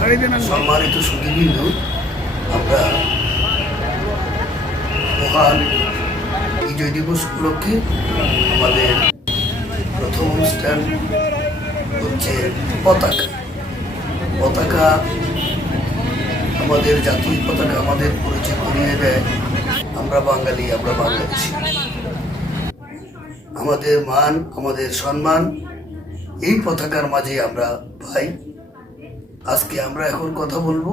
সম্মানিত সুদীবৃন্দ আমরা মহান বিজয় দিবস উপলক্ষে আমাদের প্রথম অনুষ্ঠান হচ্ছে পতাকা। পতাকা আমাদের জাতীয় পতাকা আমাদের পরিচয় করিয়ে দেয়। আমরা বাঙালি, আমরা বাংলাদেশি। আমাদের মান, আমাদের সম্মান, এই পতাকার মাঝে আমরা পাই আজকে আমরা এখন কথা বলব।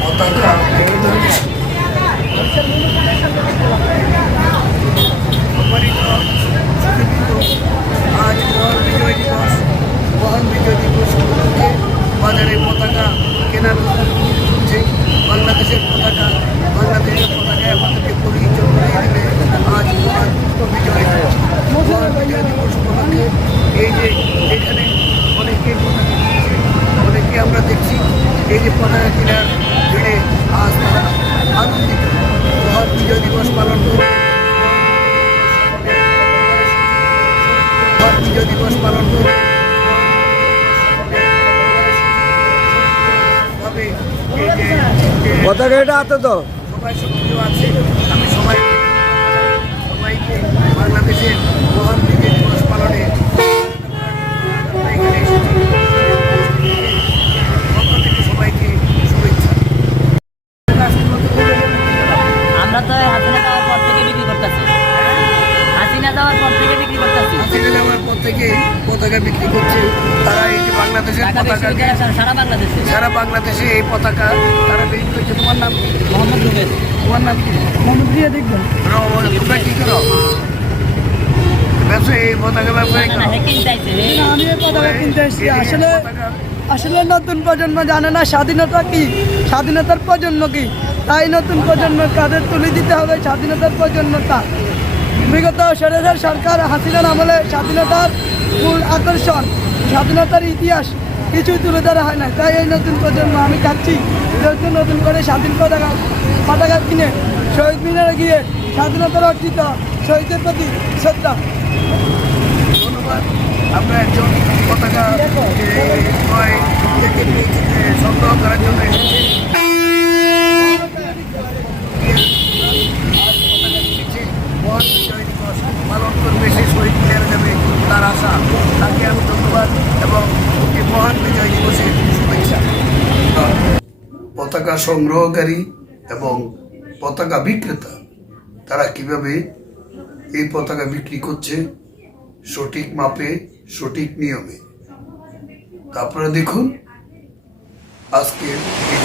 পতাকা বাজারে পতাকা কেনার হচ্ছে বাংলাদেশের পতাকা বাংলাদেশের পতাকায় আমাদেরকে পরিচয় করে দিবে আজ মহান বিজয় দিবস মহান বিজয় দিবস উপলক্ষে এই যে এখানে অনেকে পতাকা কিনছে, অনেকে আমরা দেখছি এই যে পতাকা কেনার ভিড়ে আজ তারা আনন্দিত। মহান বিজয় দিবস পালন করে বিজয় দিবস পালন করে ভাবে এই যে যে পতাকা এটা হাতে তো। সবাই সক্রিয় আছে। আমি সবাই সবাইকে বাংলাদেশের পতাকা বিক্রি করছে। তারা এই যে বাংলাদেশের বিশ্ববিদ্যালয় সারা বাংলাদেশে। সারা বাংলাদেশে এই পতাকা তারা বিক্রি করছে। তোমার নাম মোহাম্মদ রুবেল। তোমার নাম কি? মোহাম্মদ রিয়া দেখবেন তোমরা কি করো? ব্যবসায়ী এই পতাকা ব্যবসায়ী আমি এই পতাকা কিনতে এসেছি আসলে আসলে নতুন প্রজন্ম জানে না স্বাধীনতা কি। স্বাধীনতার প্রজন্ম কি। তাই নতুন প্রজন্ম কাদের তুলে দিতে হবে। স্বাধীনতার প্রজন্মতা বিগত সরেদার সরকার হাসিনার আমলে স্বাধীনতার মূল আকর্ষণ, স্বাধীনতার ইতিহাস কিছুই তুলে ধরা হয় না তাই এই নতুন প্রজন্ম, আমি চাচ্ছি নতুন নতুন করে স্বাধীন পতাকা পতাকা কিনে শহীদ মিনারে গিয়ে স্বাধীনতার অর্জিত শহীদের প্রতি শ্রদ্ধা। ধন্যবাদ। আমরা একজন পতাকা সংগ্রহ করার জন্য এসেছি মহান বিজয় দিবস পালন করবে সে শহীদ মিনারে যাবে তার আশা তাকে আমি ধন্যবাদ এবং এই মহান বিজয় দিবসের শুভেচ্ছা পতাকা সংগ্রহকারী এবং পতাকা বিক্রেতা, তারা কীভাবে এই পতাকা বিক্রি করছে সঠিক মাপে, সঠিক নিয়মে? তারপরে দেখুন। আজকে এই